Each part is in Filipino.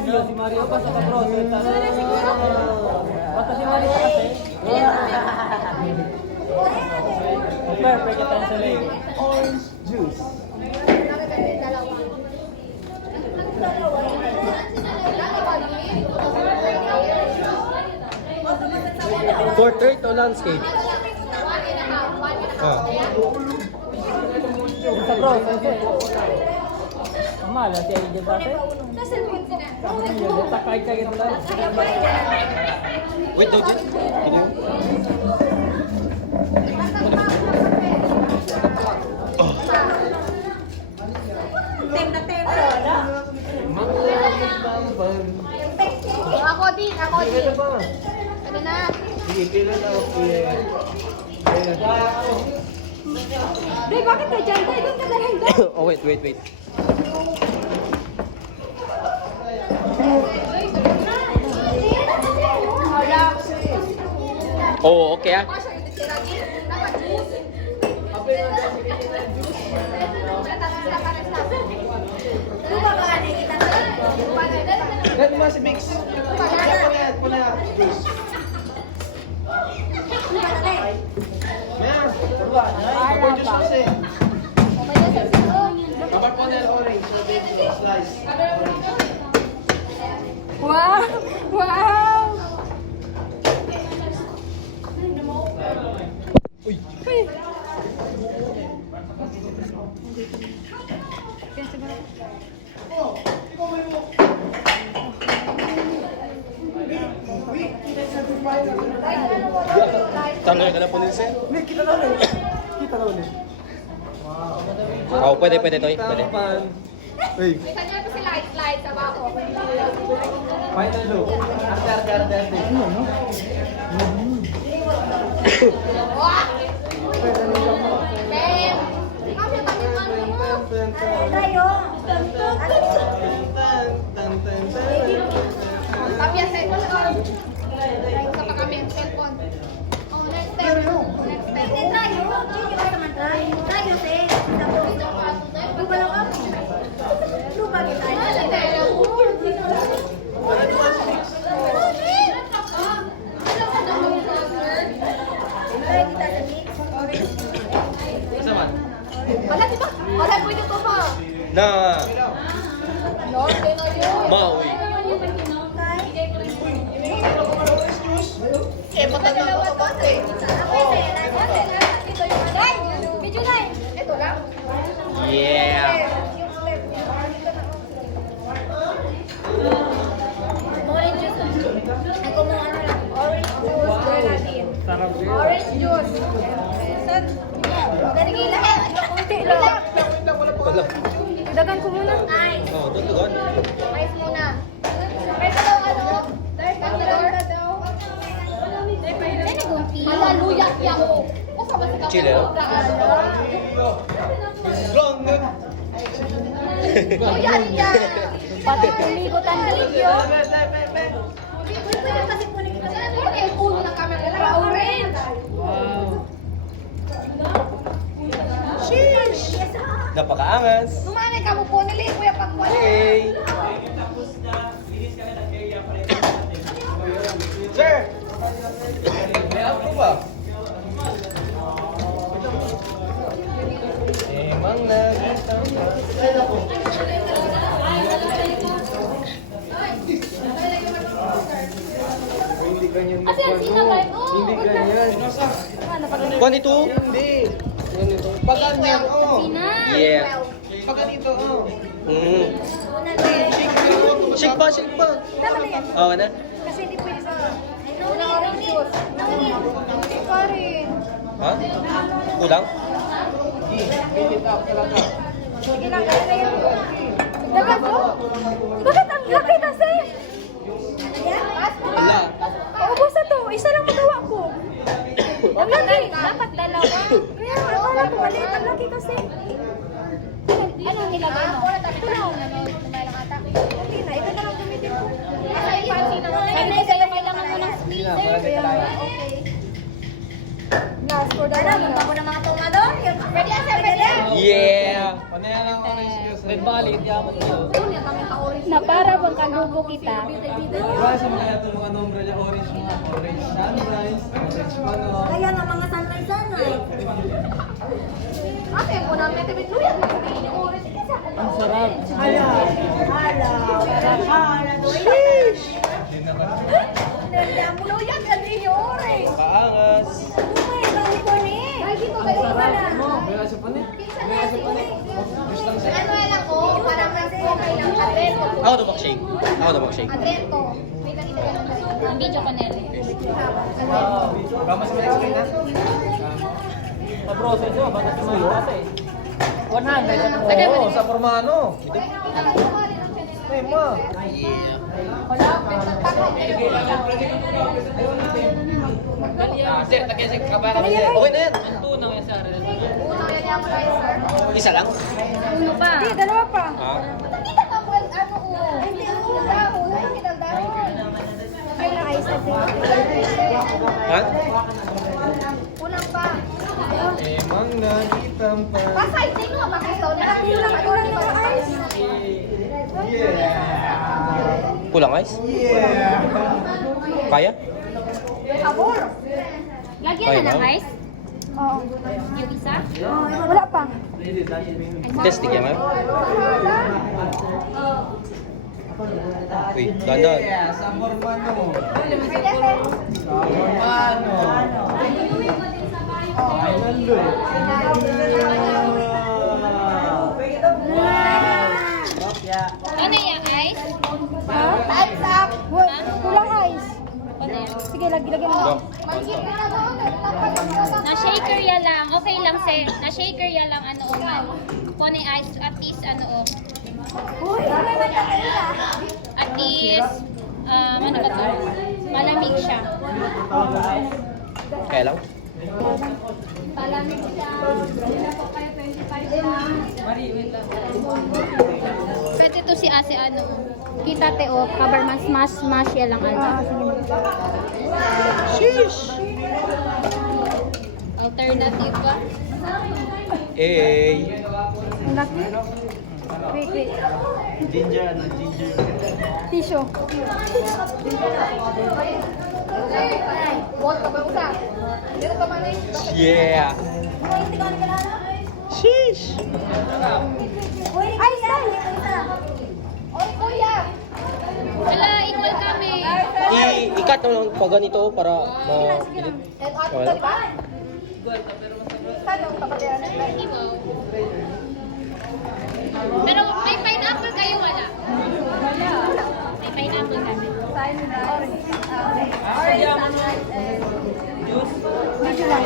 Si Mario pa sa kabros. Basta si Mario kasi. Perfect ito sa leg. Orange juice. 4-3 o landscape? Ah. Sa bros, kasi. Mahal, si Angel kasi. Takay ka gano'n lang. Wait, don't you? Ako din. Ano na? Day, bakit ka dyan? Day, doon ka na lang. Oh, wait. Oh, okay ah. Let mo si Mix. Puna. Juice. Orange juice kasi. Kapag po na orange. Slice. Wow! Wow! Uy. Tanggal ka na po nilse? Kita na ulit. Oh, pwede, Toy. Pwede. Hey. Kita niyo ito si Light sa bako. Final look. Arte. Wah! Ben! Kasi kami mo. Tayo. Tapos sa ito lang. Sa pa kami ang cellphone. Oh, next step. Next step. Hindi tayo. Hindi ka naman tayo. Tayo, te. Ano ba lang ako? Ano ba kita? Wala, diba? Wala, pwede ko ba? Na No, hindi na yun. Maui. Matanda ko ba? Video na ito lang. Yeah. Orange juice. Ako mo ano lang. Orange juice. Grenadine. Sarap yun. Orange juice. Ganigay lahat. Kunti lang. Wala. Dagan ko muna. Nice. Oh, tutugon. Ice muna. Ito daw ano? Dagan daw. Ay, nagunti. Maluluyat yan. O, sa basta ka. Chile. Luyat yan. Pati tumigot ang ligyo. Pwede kasi kunin kita. Okay, puno ng camera. Orange. Wow. Sheesh. Napakaangas. Tumanay ka mo po nila. Kuya Pagwala. Hey. Sir! May ako ba? Emang nagitang. Hindi ganyan. Kasi ang sinabay. Hindi ganyan. Kuan ito? Hindi. Ganito. Pag ganyan, Yeah. Pag ganito, Shake pa. Tama na yan. Okay na? Kasi hindi pwede sa... Una orange juice. Hindi pa rin. Ha? Kulang? Sige lang, kaya na yan. Dagan ko? Bakit ang laki kasi? Wala. Ubus na to. Isa lang magawa ko. Ang laki. Dapat dalawa. Kaya akala ko maliit. Ang laki kasi. Anong nilagay mo? Ito lang. Tumaylang ata. Okay na. Ito na lang gamitin ko. Ay, fancy na. Ano yung sa'yo kailangan mo ng squeezer? Okay. Last for the run. Magpa ko ng mga tomado. Ready, Asa? Ready? Yeah. Ano yan ang orange juice? May balik, yaman yun. Doon yan kami ka-orange na para bang kalugo kita. Diba sa mga ito mga nombre niya, orange mga orange sunrise, orange pano. Kaya ng mga sunlight. Ate, po namin ito bitluyan. Oras kasi ako. Ang sarap. Hala. Sheesh! Luyan ka din yung oras. Paangas. Ay, bali ko ni. Ay, dito dali ka na. May asa pa ni? May asa pa ni? Gusto lang siya. Ano lang ko, para mas okay lang. Adrento. Ako to mag-shake. Ako to mag-shake. Adrento. May nakita ka lang. Video ko nila. Vamos sa explain na? Sa process yun, baka si Mayo kasi. 100. Oo, sa formano. Hey, ma. Okay na yan. Tunaw yan sa akin. Isa lang? Uno pa. Hindi, dalawa pa. Ha? Nakita ka po, ano ko. Hindi, dahon. Nakita dahon. Ay, nakaisa din. Ha? Unang pa. Emang nakitang pa. Pasay, sino ang makisaw? Nakakulang ako ni Ice. Kulang ice? Yeah! Kaya? Sabor. Lagyan Kaya na ng na? ice? Oo. Yung isa? Wala pa. Testing yan, ha? Uy, dandan. Yeah, sa formano. Pwede, sir. Sa formano. Ay, nandun. Ano yung ice? Ha? Time's up. Kulang ice. Ano yan? Sige, lagyan mo. Go. Na shaker ya lang. Okay lang sir. Na shaker ya lang ano man. Kung ice at least ano Uy, ano ba tayo? at least ano ba to? Malamig siya. Kaya lang? Palamig siya. Pwede to si Ase ano. Kita te o cover mas ya lang ano. Sheesh! Alternative ba? Eh. Ang laki. Wait. Ginger, ano? Ginger. Tissue. Buat ka ba usa? Dito ka man Yeah! Sheesh! Ay, saan? Oy, kuya. Wala, equal kami. I-cut na lang pag ganito para ma-edit. Et ato ka, di ba? Saan yung kapatiran ng live? Ibaw. Pero may pineapple kayo wala? May pineapple kami. Orange. Orange, sunrise, and juice lang.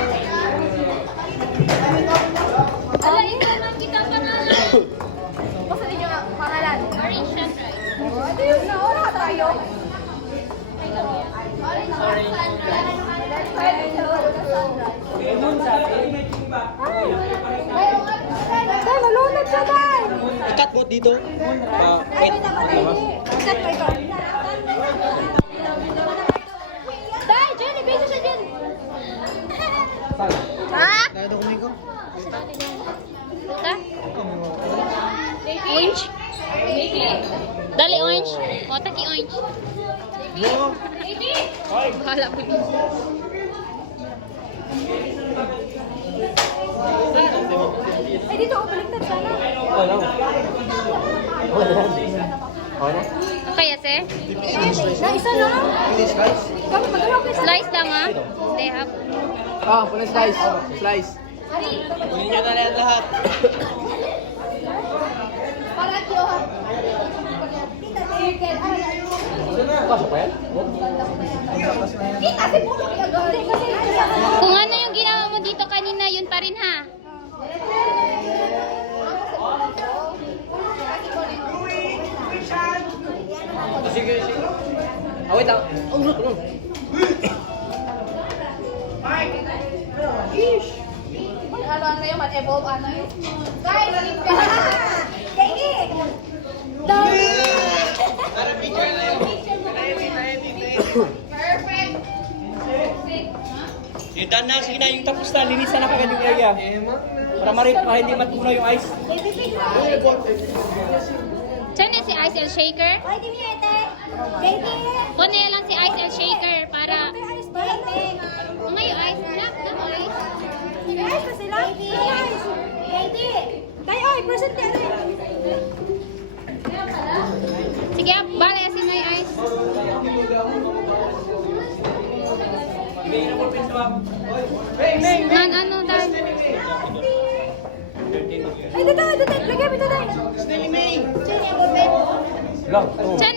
Wala, equal man kita pangalan. Basta din yung pangalan. Orange sunrise. Ito yung naura tayo. Tay, malunod siya, Tay! I-cut mo dito. Wait. Cut mo ito. Tay, Jenny, busy siya dyan. Ha? Dahil dokumin ko. Ta? Orange? Dali, orange. O, taki orange. Bahala po dito. Ay, dito ako baliktad sana. Ano? Okay, ase? Na, isa na. Finish, guys. Kami magawa ko isa. Slice lang, ha? They have. Ah, pala slice. Slice. Kunin nyo na yan lahat. Para kiyo, ha? Kasya pa yan? Kita, si Puno pinagaling. Kung ano yung ginawa mo dito kanina, yun pa rin, ha? Sige, sige. Ah, wait lang. Ano yun, mag-evolve, ano yun? Guys, Dagi! Perfect! Yung done na, sige na, yung tapos na, linisan na kagad yung area. Para hindi matunaw yung ice. Saan na si Ice L Shaker. Ay, di niya ite. Baby. Kunin lang si Ice L Shaker para... Ice ba? Baby. Ngayon, ice. Damo ice. Ice na sila? Baby. Ice. Baby. Kay, oy, present ka rin. Sige, bale si may ice. Nan ano dahil? Ay, dito, lagay mo dito. Snelly May! Lang. Tiyan